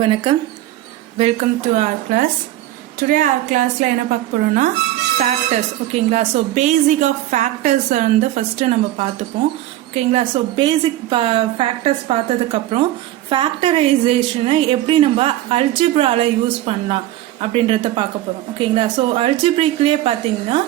வணக்கம், welcome to our class. Today our classல என்ன பார்க்க போறோம்னா factors. ஓகேங்களா? ஸோ பேசிக் ஆஃப் ஃபேக்டர்ஸ் வந்து ஃபர்ஸ்ட் நம்ம பார்த்துப்போம். ஓகேங்களா? ஸோ பேசிக் ஃபேக்டர்ஸ் பார்த்ததுக்கப்புறம் ஃபேக்டரைசேஷனை எப்படி நம்ம அல்ஜிப்ரால யூஸ் பண்ணலாம் அப்படின்றத பார்க்க போகிறோம். ஓகேங்களா? ஸோ அல்ஜிப்ரிக்லேயே பார்த்தீங்கன்னா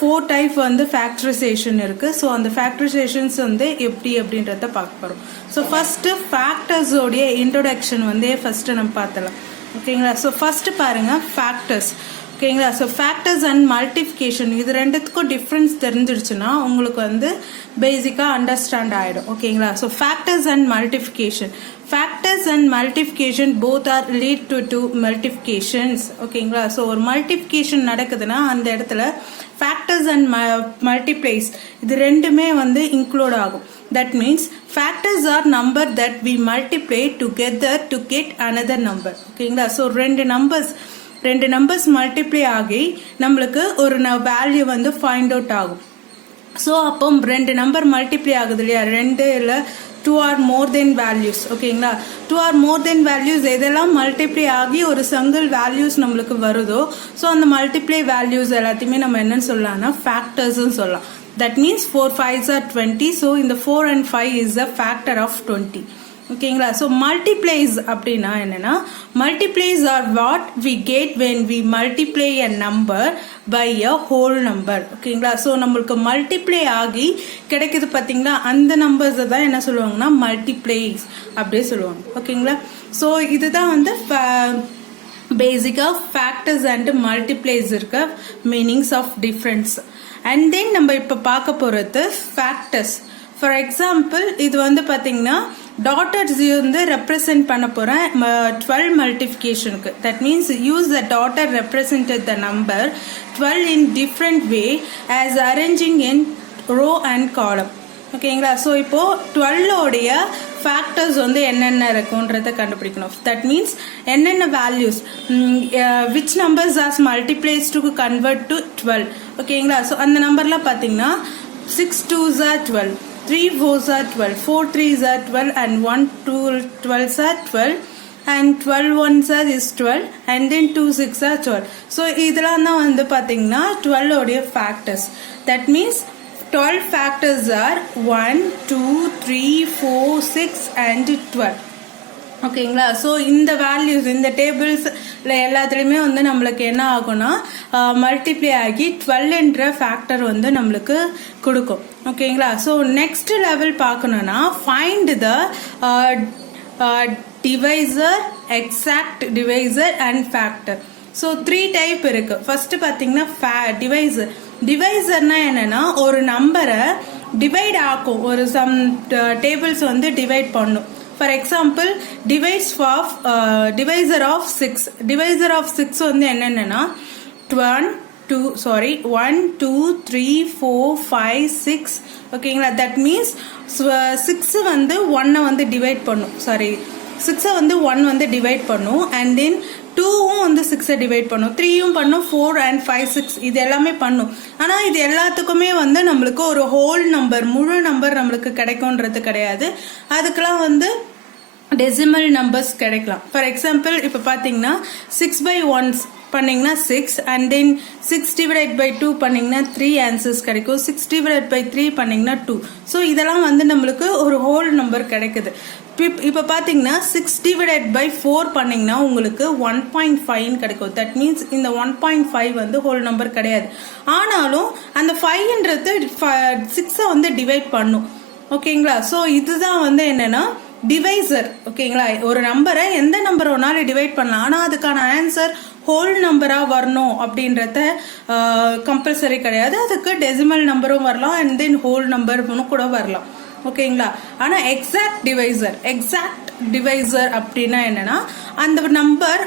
4 டைப் வந்து ஃபேக்டரைசேஷன் இருக்குது. ஸோ அந்த ஃபேக்டரைசேஷன்ஸ் வந்து எப்படி அப்படின்றத பார்க்க போகிறோம். ஸோ ஃபஸ்ட்டு ஃபேக்டர்ஸோடைய இன்ட்ரோடக்ஷன் வந்து ஃபஸ்ட்டு நம்ம பார்த்தலாம். ஓகேங்களா? ஸோ ஃபஸ்ட்டு பாருங்கள் ஃபேக்டர்ஸ். ஓகேங்களா? ஸோ ஃபேக்டர்ஸ் அண்ட் மல்டிஃபிகேஷன் இது ரெண்டுத்துக்கும் டிஃப்ரென்ஸ் தெரிஞ்சிருச்சுன்னா உங்களுக்கு வந்து பேசிக்காக அண்டர்ஸ்டாண்ட் ஆகிடும். ஓகேங்களா? So factors and multiplication both are lead to multiplications. ஓகேங்களா? ஸோ ஒரு மல்டிஃபிகேஷன் நடக்குதுன்னா அந்த இடத்துல ஃபேக்டர்ஸ் அண்ட் மல்டிப்ளைஸ் இது ரெண்டுமே வந்து இன்க்ளூட் ஆகும். That means factors are number that we multiply together to get another number. ஓகேங்களா? ஸோ ரெண்டு நம்பர்ஸ் மல்டிப்ளை ஆகி நம்மளுக்கு ஒரு வேல்யூ வந்து ஃபைண்ட் அவுட் ஆகும். ஸோ அப்போ ரெண்டு நம்பர் மல்டிப்ளை ஆகுது இல்லையா, ரெண்டு இல்லை 2 or more than values. ஓகேங்களா? 2 or more than values எதெல்லாம் மல்டிப்ளை ஆகி ஒரு சிங்கிள் வேல்யூஸ் நம்மளுக்கு வருதோ ஸோ அந்த மல்டிப்ளை வேல்யூஸ் எல்லாத்தையுமே நம்ம என்னன்னு சொல்லலாம்னா ஃபேக்டர்ஸ்ன்னு சொல்லலாம். That means 4 5s are 20. So இந்த 4 and 5 is a factor of 20. ஓகேங்களா? ஸோ மல்டிப்ளைஸ் அப்படின்னா என்னன்னா multiples are what we get when we multiply a number by a whole number. ஓகேங்களா? ஸோ நம்மளுக்கு மல்டிப்ளை ஆகி கிடைக்குது பார்த்தீங்களா, அந்த நம்பர்ஸை தான் என்ன சொல்லுவாங்கன்னா மல்டிப்ளைஸ் அப்படியே சொல்லுவாங்க. ஓகேங்களா? ஸோ இதுதான் வந்து பேசிக்காக ஃபேக்டர்ஸ் அண்ட் மல்டிப்ளைஸ் இருக்க meanings of difference. And then நம்ம இப்போ பார்க்க போகிறது ஃபேக்டர்ஸ். ஃபார் எக்ஸாம்பிள் இது வந்து பார்த்தீங்கன்னா டாட்டர்ஸ் வந்து ரெப்ரசென்ட் பண்ண போகிறேன் 12 மல்டிஃபிகேஷனுக்கு. That means use the dots represented the number 12 in different way as arranging in row and column. ஓகேங்களா? ஸோ இப்போது 12ஓடைய ஃபேக்டர்ஸ் வந்து என்னென்ன இருக்குன்றதை கண்டுபிடிக்கணும். தட் மீன்ஸ் என்னென்ன values which numbers as multiplies to convert to 12. ஓகேங்களா? ஸோ அந்த நம்பர்லாம் பார்த்தீங்கன்னா 6 2s are 12, 3 4s are 12, 4 3s are 12, and 1 2 12s are 12, and 12 1s are is 12, and then 2 6 are 12. So இதெல்லாம் தான் வந்து பார்த்தீங்கன்னா 12 உடைய factors. That means 12 factors are 1 2 3 4 6 and 12. ஓகேங்களா? ஸோ இந்த வேல்யூஸ் இந்த டேபிள்ஸில் எல்லாத்துலேயுமே வந்து நம்மளுக்கு என்ன ஆகும்னா மல்டிப்ளை ஆகி 12என்ற ஃபேக்டர் வந்து நம்மளுக்கு கொடுக்கும். ஓகேங்களா? ஸோ நெக்ஸ்ட் லெவல் பார்க்கணுன்னா find the divisor, exact divisor and factor. So 3 type இருக்கு. ஃபர்ஸ்ட் பார்த்தீங்கன்னா டிவைசர்னா என்னன்னா ஒரு நம்பரை டிவைட் ஆகும், ஒரு சம் டேபிள்ஸ் வந்து டிவைட் பண்ணும். ஃபார் எக்ஸாம்பிள் டிவைசர் ஆஃப் 6 வந்து என்னென்னா 1 2 3 4 5 6. ஓகேங்களா? தட் மீன்ஸ் 6 வந்து 1 வந்து டிவைட் பண்ணும். 6 வந்து 1 வந்து டிவைட் பண்ணும். அண்ட் தென் 2வும் வந்து 6 டிவைட் பண்ணும், 3யும் பண்ணும், 4 and 5 6 இது எல்லாமே பண்ணும். ஆனால் இது எல்லாத்துக்குமே வந்து நம்மளுக்கு ஒரு ஹோல் நம்பர், முழு நம்பர் நம்மளுக்கு கிடைக்கும்ன்றது கிடையாது. அதுக்கெல்லாம் வந்து டெசிமல் நம்பர்ஸ் கிடைக்கலாம். ஃபார் எக்ஸாம்பிள் இப்போ பார்த்தீங்கன்னா 6/1 பண்ணிங்கன்னா 6, அண்ட் தென் 6 divided by 2 பண்ணிங்கன்னா 3 ஆன்சர்ஸ் கிடைக்கும். 6 divided by 3 பண்ணிங்கன்னா 2. ஸோ இதெல்லாம் வந்து நம்மளுக்கு ஒரு ஹோல் நம்பர் கிடைக்குது. இப்போ பார்த்தீங்கன்னா 6 divided by 4 பண்ணிங்கன்னா உங்களுக்கு 1.5 கிடைக்கும். தட் மீன்ஸ் இந்த 1.5 வந்து ஹோல் நம்பர் கிடையாது. ஆனாலும் அந்த 5ன்றது 6 வந்து டிவைட் பண்ணும். ஓகேங்களா? ஸோ இதுதான் வந்து என்னன்னா டிவைசர். ஓகேங்களா? ஒரு நம்பரை எந்த நம்பர் ஒன்னாலும் டிவைட் பண்ணலாம், ஆனால் அதுக்கான ஆன்சர் ஹோல் நம்பரா வரணும் அப்படின்றத கம்பல்சரி கிடையாது. அதுக்கு டெசிமல் நம்பரும் வரலாம், அண்ட் தென் ஹோல் நம்பர் கூட வரலாம். ஓகேங்களா? ஆனால் எக்ஸாக்ட் டிவைசர் அப்படின்னா என்னன்னா அந்த நம்பர்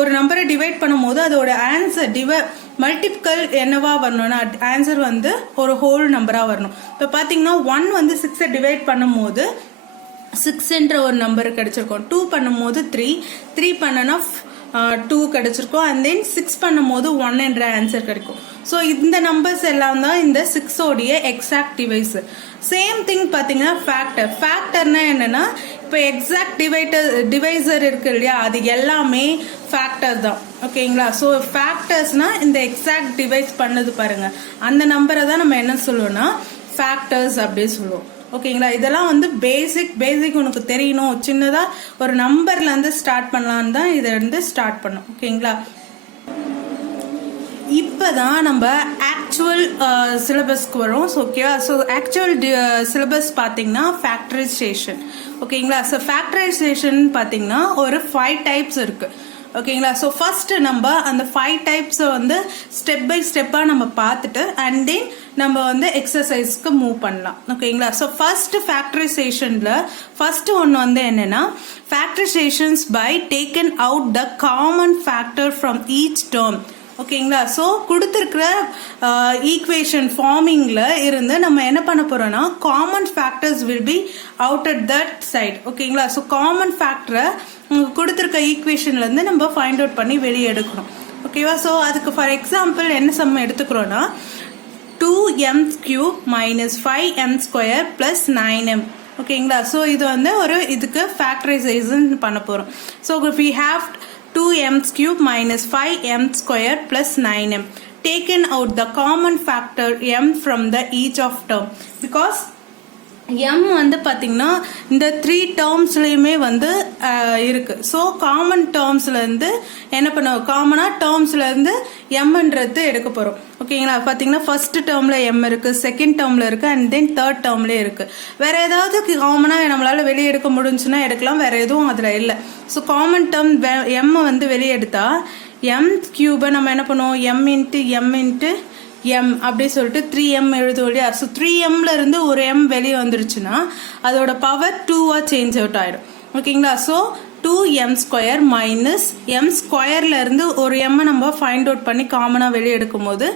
ஒரு நம்பரை டிவைட் பண்ணும் போது அதோட ஆன்சர் மல்டிபிள் என்னவா வரணும்னா ஆன்சர் வந்து ஒரு ஹோல் நம்பரா வரணும். இப்போ பார்த்தீங்கன்னா 1 வந்து 6 டிவைட் பண்ணும் போது 6என்ற ஒரு நம்பர் கிடைச்சிருக்கும். 2 பண்ணும்போது 3 பண்ணனா 2 கிடைச்சிருக்கும். அண்ட் தென் 6 பண்ணும்போது 1 என்ற ஆன்சர் கிடைக்கும். ஸோ இந்த நம்பர்ஸ் எல்லாம் தான் இந்த 6ஓடைய எக்ஸாக்ட் டிவைசர். சேம் திங் பார்த்தீங்கன்னா ஃபேக்டர்னா என்னன்னா இப்போ எக்ஸாக்ட் டிவைசர் இருக்கு இல்லையா, அது எல்லாமே ஃபேக்டர் தான். ஓகேங்களா? ஸோ ஃபேக்டர்ஸ்னா இந்த எக்ஸாக்ட் டிவைஸ் பண்ணது பாருங்க, அந்த நம்பரை தான் நம்ம என்ன சொல்லுவோம்னா ஃபேக்டர்ஸ் அப்படின்னு சொல்லுவோம். ஓகேங்களா? இதெல்லாம் வந்து பேசிக் உனக்கு தெரியணும், சின்னதா ஒரு நம்பர்ல இருந்து ஸ்டார்ட் பண்ணலான்னு தான் இதை வந்து ஸ்டார்ட் பண்ணோம். ஓகேங்களா? இப்போதான் நம்ம ஆக்சுவல் சிலபஸ்க்கு வரும். ஸோ ஓகேவா? ஸோ ஆக்சுவல் சிலபஸ் பார்த்தீங்கன்னா ஃபேக்டரைசேஷன். ஓகேங்களா? ஸோ ஃபேக்டரைசேஷன் பார்த்தீங்கன்னா ஒரு 5 டைப்ஸ் இருக்கு. ஓகேங்களா? ஸோ ஃபர்ஸ்ட் நம்ம அந்த 5 டைப்ஸை வந்து ஸ்டெப் பை ஸ்டெப்பாக நம்ம பார்த்துட்டு அண்ட் தென் நம்ம வந்து எக்ஸசைஸ்க்கு மூவ் பண்ணலாம். ஓகேங்களா? ஸோ ஃபர்ஸ்ட் ஃபேக்டரைசேஷன்ல ஃபர்ஸ்ட் ஒன்று வந்து என்னன்னா factorisations by taken out the common factor from each term. ஓகேங்களா? ஸோ கொடுத்துருக்கிற ஈக்குவேஷன் ஃபார்மிங்ல இருந்து நம்ம என்ன பண்ண போறோம்னா common factors will be out at that side. ஓகேங்களா? ஸோ காமன் ஃபேக்டரை கொடுத்துருக்க ஈக்குவேஷன்ல இருந்து நம்ம ஃபைண்ட் அவுட் பண்ணி வெளியே எடுக்கணும். ஓகேவா? ஸோ அதுக்கு ஃபார் எக்ஸாம்பிள் என்ன some எடுத்துக்கிறோம்னா 2m³ minus 5m² plus 9m. ஓகேங்களா? ஸோ இது வந்து ஒரு இதுக்கு ஃபேக்டரைசேஷன் பண்ண போறோம். So we have 2m³ minus 5m² plus 9m. Taken out the common factor m from the each of term. Because m வந்து பாத்தீங்கன்னா இந்த 3 டேர்ம்ஸ்லயுமே வந்து இருக்கு. ஸோ காமன் டேர்ம்ஸ்ல இருந்து என்ன பண்ணுவோம், காமனா டேர்ம்ஸ்ல இருந்து mன்றது எடுக்க போறோம். ஓகேங்களா? பாத்தீங்கன்னா ஃபர்ஸ்ட் டேர்ம்ல m இருக்கு, செகண்ட் டேர்ம்ல இருக்கு அண்ட் தென் தேர்ட் டேர்ம்லயே இருக்கு. வேற ஏதாவது காமனா நம்மளால வெளியே எடுக்க முடிஞ்சுன்னா எடுக்கலாம், வேற எதுவும் அதுல இல்லை. ஸோ காமன் டேர்ம் m வந்து வெளியே எடுத்தா m³ நம்ம என்ன பண்ணுவோம், m into m into m அப்படி சொல்லிட்டு 3m எழுதுவோம் இல்லையா? ஸோ 3mல இருந்து ஒரு m வெளியே வந்துருச்சுன்னா அதோட பவர் 2வா சேஞ்ச் அவுட் ஆயிடும். ஓகேங்களா? ஸோ 2m² மைனஸ் m² இருந்து ஒரு m நம்ம ஃபைண்ட் அவுட் பண்ணி காமனா வெளியே எடுக்கும் போது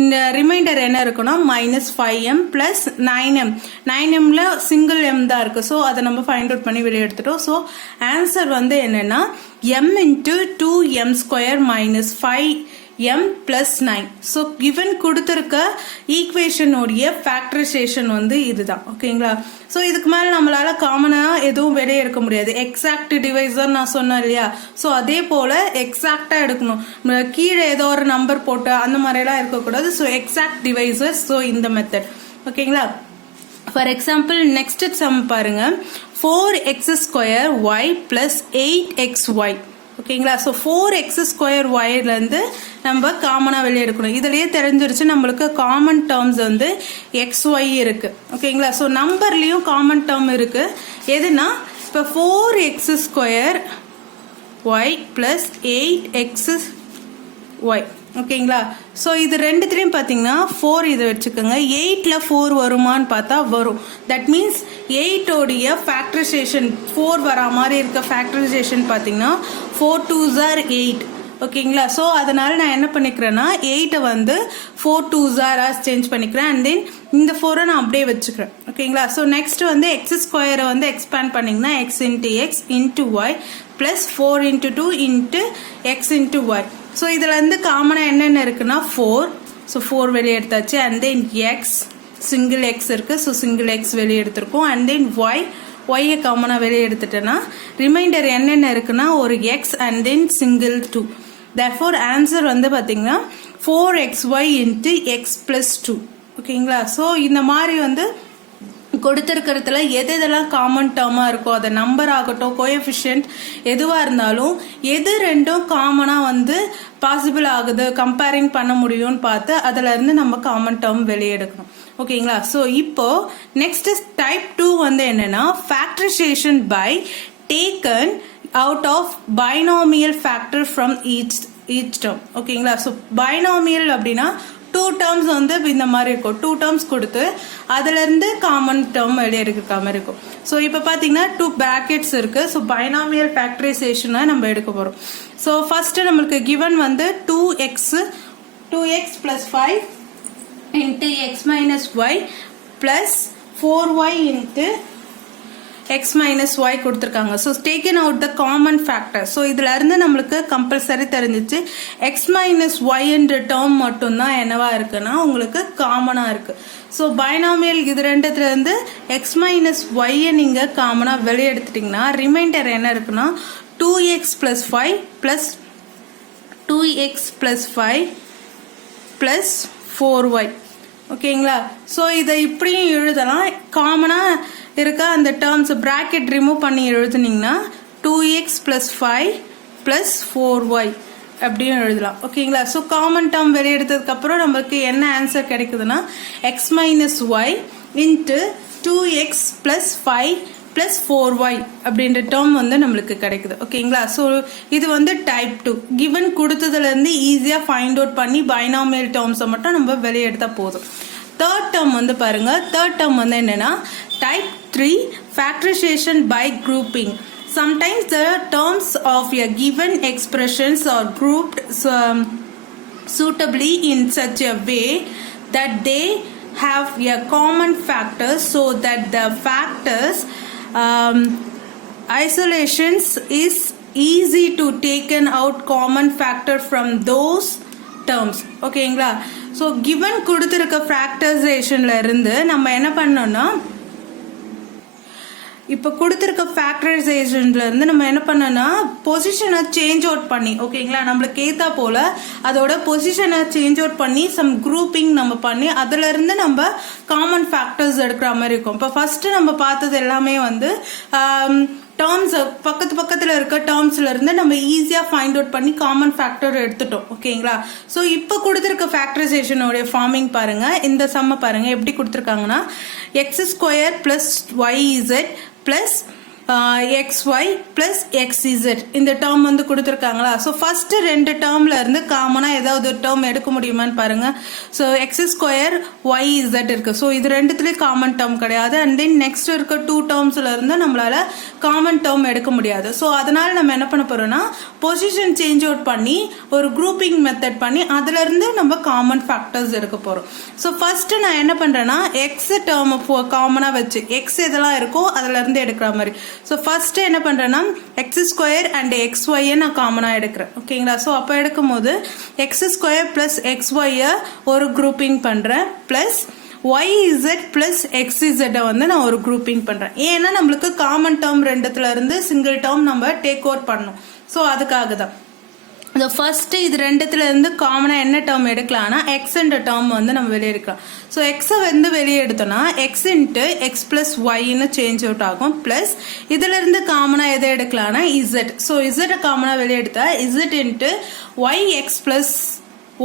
இந்த ரிமைண்டர் என்ன இருக்குன்னா -5m பிளஸ் 9mல சிங்கிள் m தான் இருக்கு. ஸோ அதை நம்ம ஃபைண்ட் அவுட் பண்ணி வெளியே எடுத்துட்டோம். ஸோ ஆன்சர் வந்து என்னன்னா m into 2m² minus 5m plus 9. So given கொடுத்துருக்க ஈக்குவேஷனுடைய ஃபேக்டரைசேஷன் வந்து இதுதான். ஓகேங்களா? ஸோ இதுக்கு மேலே நம்மளால காமனாக எதுவும் வெளியே எடுக்க முடியாது. எக்ஸாக்ட் டிவைசர் நான் சொன்னேன் இல்லையா? ஸோ அதே போல் எக்ஸாக்டாக எடுக்கணும். கீழே ஏதோ ஒரு நம்பர் போட்டு அந்த மாதிரிலாம் இருக்கக்கூடாது. So exact divisor. ஸோ இந்த மெத்தட். ஓகேங்களா? ஃபார் எக்ஸாம்பிள் நெக்ஸ்ட் சம் பாருங்க, 4x² y plus 8xy. ஓகேங்களா? ஸோ 4x² இருந்து நம்ம காமனாக வெளியே எடுக்கணும். இதுலயே தெரிஞ்சிருச்சு நம்மளுக்கு காமன் டேர்ம்ஸ் வந்து xy இருக்கு. ஓகேங்களா? ஸோ நம்பர்லயும் காமன் டேர்ம் இருக்கு. எதுனா இப்போ 4x² y plus 8xy. ஓகேங்களா? ஸோ இது ரெண்டுத்திலையும் பார்த்தீங்கன்னா 4 இதை வச்சுக்கோங்க. 8ல 4 வருமானு பார்த்தா வரும். தட் மீன்ஸ் 8ஓடைய ஃபேக்டரைசேஷன் 4 வரா மாதிரி இருக்க ஃபேக்டரைசேஷன் பார்த்தீங்கன்னா 4 2s are 8. ஓகேங்களா? ஸோ அதனால நான் என்ன பண்ணிக்கிறேன்னா 8 வந்து 4 2s சேஞ்ச் பண்ணிக்கிறேன் அண்ட் தென் இந்த 4 நான் அப்படியே வச்சுக்கிறேன். ஓகேங்களா? ஸோ நெக்ஸ்ட் வந்து x² வந்து எக்ஸ்பேண்ட் பண்ணிங்கன்னா x into X into Y plus 4 into 2 into X into Y. So இதுல இருந்து காமனாக என்னென்ன இருக்குன்னா 4. ஸோ 4 வெளியே எடுத்தாச்சு and then X single X இருக்கு. ஸோ சிங்கிள் எக்ஸ் வெளியே எடுத்திருக்கோம் அண்ட் தென் ஒய்யை காமனாக வெளியே எடுத்துட்டேன்னா ரிமைண்டர் என்னென்ன இருக்குன்னா ஒரு X and then single 2. therefore answer வந்து பார்த்தீங்கன்னா 4xy இன்ட்டு எக்ஸ் பிளஸ் 2. ஓகேங்களா? ஸோ இந்த மாதிரி வந்து கொடுத்துருக்கிறதுல எதெல்லாம் காமன் டேர்மாக இருக்கோ அதை நம்பர் ஆகட்டும் கோஎஃபிஷியன்ட் எதுவாக இருந்தாலும் எது ரெண்டும் காமனாக வந்து பாசிபிள் ஆகுது கம்பேரிங் பண்ண முடியும்னு பார்த்து அதில் இருந்து நம்ம காமன் டேர்ம் வெளியே எடுக்கணும். ஓகேங்களா? ஸோ இப்போ நெக்ஸ்ட் டைப் 2 வந்து என்னன்னா factorisation by taken out of binomial factor from each term. ஓகேங்களா? ஸோ பைனாமியல் அப்படின்னா 2 டேர்ம்ஸ் வந்து இந்த மாதிரி இருக்கும். 2 டேர்ம்ஸ் கொடுத்து அதுல இருந்து காமன் டேர்ம் வெளியே எடுக்கிற மாதிரி இருக்கும். ஸோ இப்போ பார்த்தீங்கன்னா 2 பிராக்கெட்ஸ் இருக்கு. ஸோ பைனாமியல் ஃபேக்டரைசேஷனை நம்ம எடுக்க போறோம். ஸோ ஃபர்ஸ்ட் நம்மளுக்கு கிவன் வந்து 2x plus 5 into x minus y plus 4y into x minus y கொடுத்துருக்காங்க. So taken out the common factor. So இதுல இருந்து நம்மளுக்கு கம்பல்சரி தெரிஞ்சிச்சு எக்ஸ் மைனஸ் ஒய்ன்ற டேர்ம் மட்டும்தான் என்னவா இருக்குன்னா உங்களுக்கு காமனா இருக்கு. ஸோ பைனாமியல் இது ரெண்டுத்துல இருந்து எக்ஸ் மைனஸ் ஒய்யை நீங்க காமனா வெளியெடுத்துட்டீங்கன்னா ரிமைண்டர் என்ன இருக்குன்னா 2x plus 5 plus 2x plus 5 plus 4y. ஓகேங்களா? ஸோ இதை இப்படியும் எழுதலாம். காமனாக இருக்க அந்த டேர்ம்ஸ் ப்ராக்கெட் ரிமூவ் பண்ணி எழுதுனீங்கன்னா 2x plus 5 plus 4y அப்படியும் எழுதலாம். ஓகேங்களா? ஸோ காமன் டேர்ம் வெளியெடுத்ததுக்கு அப்புறம் நம்மளுக்கு என்ன ஆன்சர் கிடைக்குதுன்னா x minus y into 2x plus 5 plus 4y அப்படின்ற டேர்ம் வந்து நம்மளுக்கு கிடைக்குது. ஓகேங்களா? ஸோ இது வந்து டைப் 2. கிவன் கொடுத்ததுலேருந்து ஈஸியாக ஃபைண்ட் அவுட் பண்ணி பைனாமியல் டேர்ம்ஸை மட்டும் நம்ம வெளியெடுத்தா போதும். தேர்ட் டேர்ம் வந்து பாருங்க. தேர்ட் டேர்ம் வந்து என்னன்னா type 3 factorization by grouping. Sometimes the terms of a given expressions are grouped suitably in such a way that they have a common factor so that the factors isolations is easy to taken out common factor from those terms. ஓகேங்களா? So given கொடுத்துருக்க ஃபேக்டரைசேஷன்ல இருந்து நம்ம என்ன பண்ணோம்னா இப்போ கொடுத்துருக்க ஃபேக்டரைசேஷன்ல இருந்து நம்ம என்ன பண்ணோம்னா பொசிஷனை சேஞ்ச் அவுட் பண்ணி ஓகேங்களா நம்மளுக்கு ஏத்தா போல அதோட பொசிஷனை சேஞ்ச் அவுட் பண்ணி சம் குரூப்பிங் நம்ம பண்ணி அதுல இருந்து நம்ம காமன் ஃபேக்டர்ஸ் எடுக்கிற மாதிரி இருக்கும். இப்போ ஃபர்ஸ்ட் நம்ம பார்த்தது எல்லாமே வந்து டேர்ம்ஸ் பக்கத்துல இருக்க டேர்ம்ஸ்ல இருந்து நம்ம ஈஸியா ஃபைண்ட் அவுட் பண்ணி காமன் ஃபேக்டர் எடுத்துட்டோம். ஓகேங்களா? ஸோ இப்போ கொடுத்துருக்க ஃபேக்டரைசேஷனோட ஃபார்மிங் பாருங்க. இந்த சம்ம பாருங்க எப்படி கொடுத்துருக்காங்கன்னா X square plus Y Z plus xy plus xz இந்த டேர்ம் வந்து கொடுத்துருக்காங்களா? ஸோ ஃபர்ஸ்ட் ரெண்டு டேர்ம்ல இருந்து காமனா ஏதாவது ஒரு டேர்ம் எடுக்க முடியுமான்னு பாருங்க. So X square Y Z இருக்கு. ஸோ இது ரெண்டுத்துலேயும் காமன் டேர்ம் கிடையாது. அண்ட் தென் நெக்ஸ்ட் இருக்க 2 டேர்ம்ஸ்ல இருந்து நம்மளால காமன் டேர்ம் எடுக்க முடியாது. ஸோ அதனால நம்ம என்ன பண்ண போறோம்னா பொசிஷன் சேஞ்ச் அவுட் பண்ணி ஒரு குரூப்பிங் மெத்தட் பண்ணி அதுல இருந்து நம்ம காமன் ஃபேக்டர்ஸ் எடுக்க போறோம். ஸோ ஃபர்ஸ்ட் நான் என்ன பண்றேன்னா எக்ஸ் டேர்ம் காமனா வச்சு எக்ஸ் எதெல்லாம் இருக்கோ அதுல இருந்து எடுக்கிற மாதிரி. ஸோ ஃபர்ஸ்ட் என்ன பண்றேன்னா எக்ஸ் ஸ்கொயர் அண்ட் எக்ஸ் ஒய்யை நான் காமனா எடுக்கிறேன். ஓகேங்களா? ஸோ அப்போ எடுக்கும் போது எக்ஸ் ஸ்கொயர் பிளஸ் எக்ஸ் ஒய்யை ஒரு குரூப்பிங் பண்றேன் பிளஸ் YZ plus XZ வந்து நான் ஒரு குரூப்பிங் பண்றேன். ஏன்னா நம்மளுக்கு காமன் டேர்ம் ரெண்டுத்துல இருந்து சிங்கிள் டேர்ம் நம்ம டேக் ஓவர் பண்ணணும். ஸோ அதுக்காக தான் இந்த ஃபர்ஸ்ட் இது ரெண்டுத்துல இருந்து காமனா என்ன டேர்ம் எடுக்கலாம்னா எக்ஸ் என்ற டேர்ம் வந்து நம்ம வெளியே எடுக்கலாம். ஸோ எக்ஸை வந்து வெளியே எடுத்தோம்னா எக்ஸ் இன்ட்டு எக்ஸ் பிளஸ் ஒய்ன்னு சேஞ்ச் அவுட் ஆகும். பிளஸ் இதுல இருந்து காமனா எதை எடுக்கலாம்னா இசட். ஸோ இசட்டை காமனா வெளியே எடுத்தா z into y x plus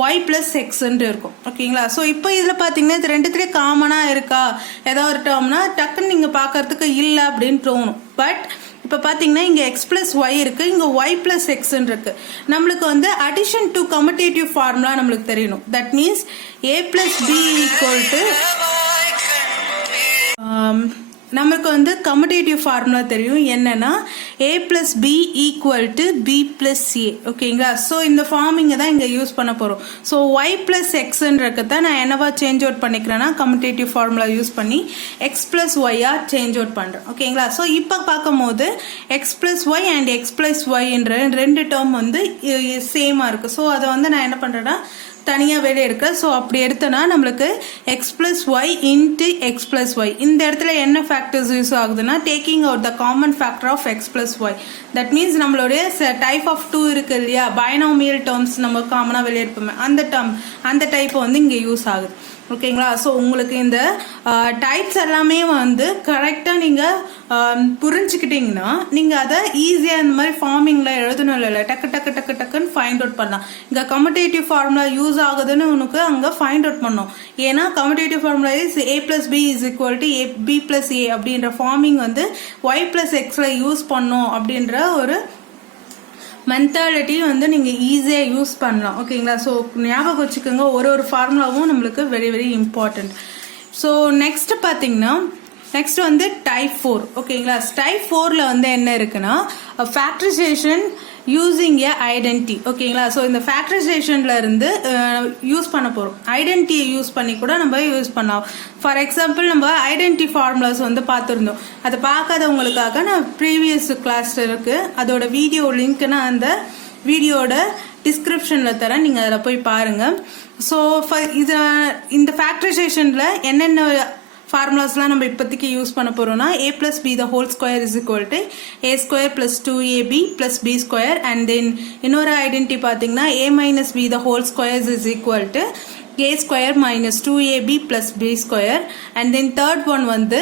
y plus எக்ஸ்ன்னு இருக்கும். ஓகேங்களா? ஸோ இப்போ இதில் பார்த்தீங்கன்னா இது ரெண்டுத்துலேயே காமனாக இருக்கா ஏதாவது ஒரு டேர்ம்னா டக்குன்னு நீங்கள் பார்க்கறதுக்கு இல்லை அப்படின்னு தோணும். பட் இப்போ பார்த்தீங்கன்னா இங்கே எக்ஸ் பிளஸ் ஒய் இருக்கு, இங்கே ஒய் பிளஸ் எக்ஸ்ன்னு இருக்கு. நம்மளுக்கு வந்து அடிஷன் டு கம்யூட்டேட்டிவ் ஃபார்முலா நம்மளுக்கு தெரியணும். That means A plus B equal to நமக்கு வந்து கம்யூட்டேட்டிவ் ஃபார்முலா தெரியும். என்னன்னா a plus b equal to b plus a. ஓகேங்களா? ஸோ இந்த ஃபார்மிங்கை தான் இங்கே யூஸ் பண்ண போகிறோம். ஸோ y plus xன்றதான் நான் என்னவா சேஞ்ச் அவுட் பண்ணிக்கிறேன்னா கம்யூட்டேட்டிவ் ஃபார்முலா யூஸ் பண்ணி x plus y-ஆ சேஞ்ச் அவுட் பண்ணுறேன். ஓகேங்களா? ஸோ இப்போ பார்க்கும் போது x plus y and x plus y-ன்ற ரெண்டு டேர்ம் வந்து சேமாக இருக்குது. ஸோ அதை வந்து நான் என்ன பண்ணுறேன்னா தனியாக வெளியே எடுக்க. ஸோ அப்படி எடுத்தோன்னா நம்மளுக்கு X plus Y into X plus Y இந்த இடத்துல என்ன ஃபேக்டர்ஸ் யூஸ் ஆகுதுன்னா taking out the common factor of X plus Y. That means நம்மளுடைய டைப் ஆஃப் 2 இருக்கு இல்லையா பைனாமியல் டேர்ம்ஸ் நம்ம காமனாக வெளியே எடுப்போமே அந்த டைப் வந்து இங்கே யூஸ் ஆகுது. ஓகேங்களா? ஸோ உங்களுக்கு இந்த டைப்ஸ் எல்லாமே வந்து கரெக்டாக நீங்கள் புரிஞ்சுக்கிட்டீங்கன்னா நீங்கள் அதை ஈஸியாக இந்த மாதிரி ஃபார்மிங்கில் எழுதணும் இல்லை டக்குன்னு ஃபைண்ட் அவுட் பண்ணலாம். இங்கே கம்யூட்டேட்டிவ் ஃபார்முலா யூஸ் ஆகுதுன்னு உனக்கு அங்கே ஃபைண்ட் அவுட் பண்ணணும். ஏன்னா commutative formula is a plus b is equal to b plus a அப்படின்ற ஃபார்மிங் வந்து y plus xல யூஸ் பண்ணோம் அப்படின்ற ஒரு மென்டாலிட்டி வந்து நீங்கள் ஈஸியாக யூஸ் பண்ணலாம். ஓகேங்களா? ஸோ ஞாபகம் வச்சுக்கோங்க ஒரு ஃபார்முலாவும் நம்மளுக்கு very very important. So next பார்த்தீங்கன்னா நெக்ஸ்ட் வந்து டைப் 4. ஓகேங்களா? டைப் 4ல வந்து என்ன இருக்குன்னா ஃபேக்டரைசேஷன் யூஸிங் எ ஐடென்டி. ஓகேங்களா? ஸோ இந்த ஃபேக்டரைசேஷன்ல இருந்து யூஸ் பண்ண போகிறோம். ஐடென்டியை யூஸ் பண்ணி கூட நம்ம யூஸ் பண்ணலாம். ஃபார் எக்ஸாம்பிள் நம்ம ஐடென்டி ஃபார்முலாஸ் வந்து பார்த்துருந்தோம். அதை பார்க்காதவங்களுக்காக நான் ப்ரீவியஸ் கிளாஸ் இருக்கு, அதோட வீடியோ லிங்க் நான் அந்த வீடியோட டிஸ்கிரிப்ஷனில் தரேன், நீங்கள் அதில் போய் பாருங்கள். ஸோ இது இந்த ஃபேக்டரைசேஷனில் என்னென்ன ஃபார்முலாஸ்லாம் நம்ம இப்போதைக்கு யூஸ் பண்ண போகிறோம்னா a plus b the whole square is equal to a square plus 2ab plus b square, and then இன்னொரு ஐடென்டி பார்த்தீங்கன்னா a minus b the whole square is equal to a square minus 2ab plus b square, and then third one வந்து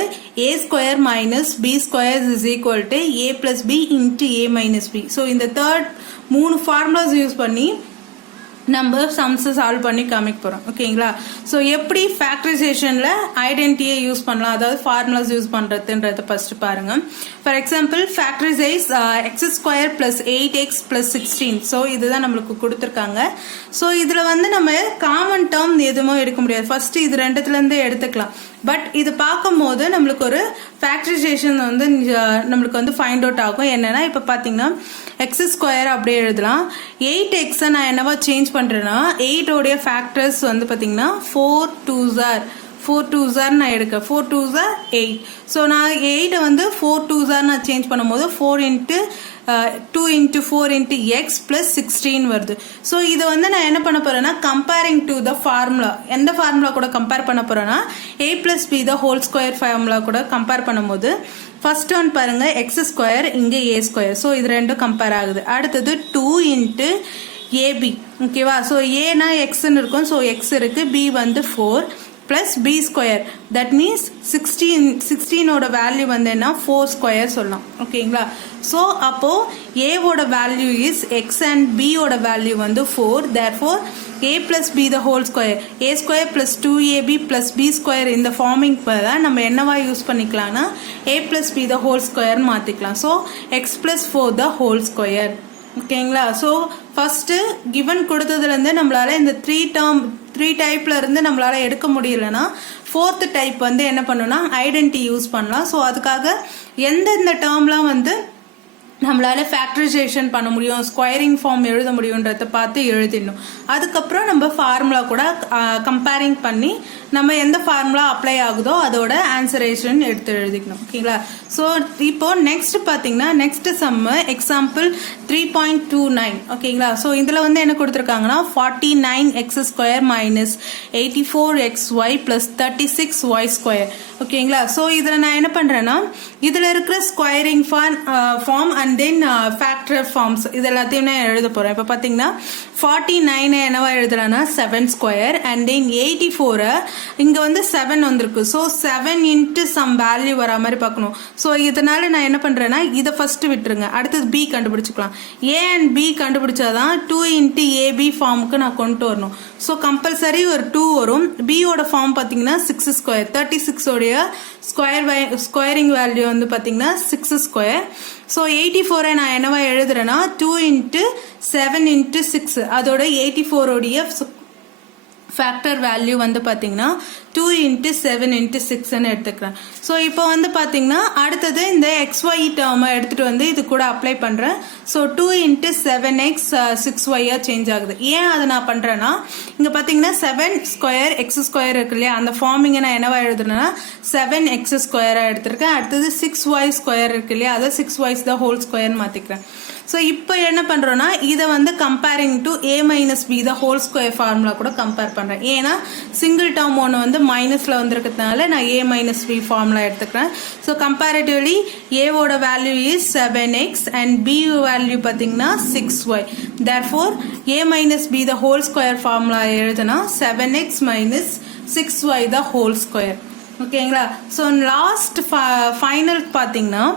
a square minus b square is equal to a plus b into a minus b. So இந்த third 3 formulas use பண்ணி நம்ம சம்ஸை solve பண்ணி காமிக்க போகிறோம். ஓகேங்களா? So எப்படி ஃபேக்டரைசேஷனில் ஐடென்டியை use பண்ணலாம், அதாவது ஃபார்முலாஸ் யூஸ் பண்ணுறதுன்றத ஃபர்ஸ்ட் பாருங்கள். For example factorise x square plus 8x plus 16. So இதுதான் நம்மளுக்கு கொடுத்துருக்காங்க. ஸோ இதில் வந்து நம்ம காமன் டேர்ம் எதுவுமே எடுக்க முடியாது. ஃபர்ஸ்ட் இது ரெண்டுத்துலேருந்தே எடுத்துக்கலாம். பட் இது பார்க்கும்போது நம்மளுக்கு ஒரு ஃபேக்டரைசேஷன் வந்து நம்மளுக்கு வந்து ஃபைண்ட் அவுட் ஆகும். என்னன்னா இப்போ பார்த்தீங்கன்னா எக்ஸ் ஸ்கொயர் அப்படியே எழுதலாம். 8xஐ நான் என்னவா சேஞ்ச் பண்ணுறேன்னா 8 ஃபேக்டர்ஸ் வந்து பார்த்தீங்கன்னா 4 2s நான் எடுக்க 4 2s 8. ஸோ நான் 8 வந்து 4 2s நான் சேஞ்ச் பண்ணும்போது 4 into 2 into 4 into x plus 16 வருது. ஸோ இதை வந்து நான் என்ன பண்ண போறேன்னா கம்பேரிங் டு த ஃபார்முலா, எந்த ஃபார்முலா கூட கம்பேர் பண்ண போறேன்னா a plus b the whole square formula கூட கம்பேர் பண்ணும்போது ஃபர்ஸ்ட் ஒன் பாருங்க எக்ஸ் ஸ்கொயர், இங்கே a ஸ்கொயர். ஸோ இது ரெண்டும் கம்பேர் ஆகுது. அடுத்தது 2 into ab. ஓகேவா? ஸோ ஏனா எக்ஸ்ன்னு இருக்கும், ஸோ எக்ஸ் இருக்கு, b வந்து 4 plus b square, that means 16 ஓட வேல்யூ வந்து என்ன 4 ஸ்கொயர் சொல்லலாம். ஓகேங்களா? ஸோ அப்போ a ஓட value is x and b ஓட வேல்யூ வந்து 4. therefore a plus b the whole square, a square plus 2ab plus b square இந்த ஃபார்மிங் தான் நம்ம என்னவா யூஸ் பண்ணிக்கலாம்னா a plus b the whole square மாற்றிக்கலாம். So x plus 4 the whole square. ஓகேங்களா? So first given கொடுத்ததுலேருந்து நம்மளால இந்த three டைப்ல இருந்து நம்மளால எடுக்க முடியலன்னா ஃபோர்த் டைப் வந்து என்ன பண்ணணும்னா ஐடென்டி யூஸ் பண்ணலாம். ஸோ அதுக்காக எந்தெந்த டேர்ம்லாம் வந்து நம்மளால ஃபேக்டரைசேஷன் பண்ண முடியும், ஸ்கொயரிங் ஃபார்ம் எழுத முடியுன்றத பார்த்து எழுதிடணும். அதுக்கப்புறம் நம்ம ஃபார்முலா கூட கம்பேரிங் பண்ணி நம்ம எந்த ஃபார்முலா அப்ளை ஆகுதோ அதோட ஆன்சரேஷன் எடுத்து எழுதிக்கணும். ஓகேங்களா? ஸோ இப்போ நெக்ஸ்ட் பார்த்தீங்கன்னா நெக்ஸ்ட் சம்மு எக்ஸாம்பிள் 3.29. ஓகேங்களா? ஸோ இதில் வந்து என்ன கொடுத்துருக்காங்கன்னா 49x square minus 84xy plus 36y square. ஓகேங்களா? ஸோ இதில் நான் என்ன பண்ணுறேன்னா இதில் இருக்கிற squaring form and then factor forms இது எல்லாத்தையும் நான் எழுத போகிறேன். இப்போ பார்த்தீங்கன்னா 49 என்னவா எழுதுறேன்னா 7 ஸ்கொயர், அண்ட் தென் 84 இங்கே வந்து 7 வந்திருக்கு. ஸோ 7 into சம் வேல்யூ வர மாதிரி பார்க்கணும். ஸோ இதனால நான் என்ன பண்ணுறேன்னா இதை ஃபர்ஸ்ட் விட்டுருங்க, அடுத்தது பி கண்டுபிடிச்சிக்கலாம். ஏ அண்ட் பி கண்டுபிடிச்சாதான் 2 into ab ஃபார்முக்கு நான் கொண்டு வரணும். ஸோ கம்பல்சரி ஒரு 2 வரும். பியோட ஃபார்ம் பார்த்தீங்கன்னா 6 ஸ்கொயர், 36 உடைய ஸ்கொயரிங் வேல்யூ வந்து பார்த்தீங்கன்னா 6 ஸ்கொயர். ஸோ 84 நான் என்னவா எழுதுறேன்னா 2 into 7 into 6, அதோட 84 உடைய ஃபேக்டர் வேல்யூ வந்து பார்த்தீங்கன்னா 2 into 7 into 6ன்னு எடுத்துக்கிறேன். ஸோ இப்போ வந்து பார்த்தீங்கன்னா அடுத்தது இந்த xy டேர்மை எடுத்துகிட்டு வந்து இது கூட அப்ளை பண்ணுறேன். So 2 into 7x 6y change ஆகுது. ஏன் அதை நான் பண்ணுறேன்னா இங்கே பார்த்தீங்கன்னா 7 ஸ்கொயர் எக்ஸ் ஸ்கொயர் இருக்கு இல்லையா, அந்த ஃபார்மிங்கை நான் என்னவா எழுதுனேன்னா 7x ஸ்கொயராக எடுத்திருக்கேன். அடுத்தது 6y ஸ்கொயர் இருக்கு இல்லையா, அதை 6y the whole ஸ்கொயர்னு மாற்றிக்கிறேன். ஸோ இப்போ என்ன பண்ணுறோன்னா இதை வந்து comparing to a minus b the whole square formula கூட கம்பேர் பண்ணுறேன். ஏன்னா சிங்கிள் டேர்ம் ஒன்று வந்து மைனஸில் வந்துருக்கிறதுனால நான் a minus b ஃபார்முலா எடுத்துக்கிறேன். ஸோ கம்பேரிட்டிவ்லி ஏவோட value is 7x and b value பார்த்தீங்கன்னா 6y. therefore a minus b the whole square formula எழுதுனா 7x minus 6y the whole square. ஓகேங்களா? ஸோ லாஸ்ட் ஃபைனல் பார்த்தீங்கன்னா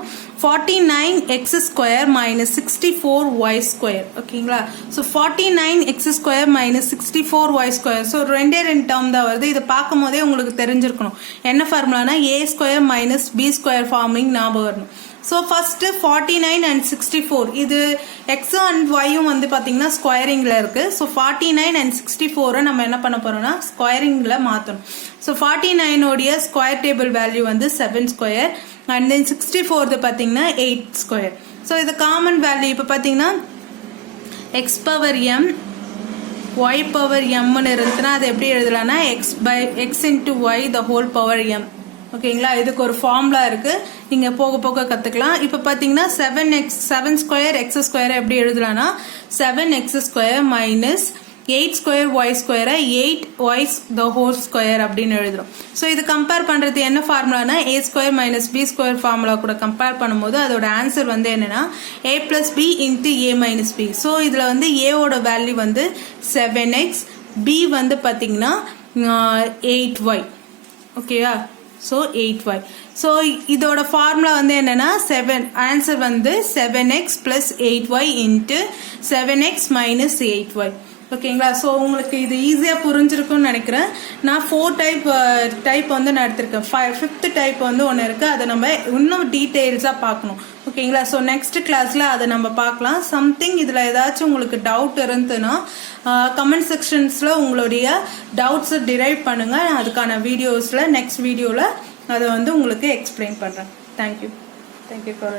49x square minus 64y square. ஓகேங்களா? So 49x square minus 64y square. So ரெண்டு term தான் வருது. இதை பார்க்கும் போதே உங்களுக்கு தெரிஞ்சிருக்கணும் என்ன ஃபார்முலானா a square minus b square forming ஞாபகம் வரணும். ஸோ ஃபர்ஸ்ட் 49 and 64 இது எக்ஸும் அண்ட் ஒய்யும் வந்து பார்த்தீங்கன்னா ஸ்கொயரிங்கில் இருக்கு. ஸோ 49 and 64 நம்ம என்ன பண்ண போறோம்னா ஸ்கொயரிங்கில் மாற்றணும். ஸோ 49 உடைய ஸ்கொயர் டேபிள் வேல்யூ வந்து 7 ஸ்கொயர் அண்ட் தென் 64 பார்த்தீங்கன்னா 8 ஸ்கொயர். ஸோ இது காமன் வேல்யூ இப்போ பார்த்தீங்கன்னா x power m y power எம்னு இருந்துச்சுன்னா அது எப்படி எழுதலாம்னா x into y the whole power m. ஓகேங்களா, இதுக்கு ஒரு ஃபார்முலா இருக்கு, நீங்க போக போக கத்துக்கலாம். இப்போ பாத்தீங்கன்னா 7 ஸ்கொயர் எக்ஸ் ஸ்கொயரை எப்படி எழுதலாம்னா 7x square minus 8 square y ஸ்கொயரை 8y த ஹோல் ஸ்கொயர் அப்படின்னு எழுதுறோம். ஸோ இது கம்பேர் பண்றது என்ன ஃபார்முலானா a square minus b square formula கூட கம்பேர் பண்ணும்போது அதோட ஆன்சர் வந்து என்னன்னா a plus b into a minus b. So இதுல வந்து ஏவோட வேல்யூ வந்து 7x, பி வந்து பாத்தீங்கன்னா 8y. ஓகேவா, ஸோ 8y. ஸோ இதோட ஃபார்முலா வந்து என்னன்னா ஆன்சர் வந்து 7x plus 8y into 7x minus 8y. ஓகேங்களா, ஸோ உங்களுக்கு இது ஈஸியாக புரிஞ்சிருக்கும்னு நினைக்கிறேன். நான் 4 டைப் வந்து நான் எடுத்திருக்கேன். 5th டைப் வந்து ஒன்று இருக்குது, அதை நம்ம இன்னும் டீட்டெயில்ஸாக பார்க்கணும். ஓகேங்களா, ஸோ நெக்ஸ்ட் கிளாஸில் அதை நம்ம பார்க்கலாம். சம்திங் இதில் ஏதாச்சும் உங்களுக்கு டவுட் இருந்துன்னா கமெண்ட் செக்ஷன்ஸில் உங்களுடைய டவுட்ஸை டிரைவ் பண்ணுங்கள். அதுக்கான வீடியோஸில் நெக்ஸ்ட் வீடியோவில் அதை வந்து உங்களுக்கு எக்ஸ்பிளைன் பண்ணுறேன். Thank you for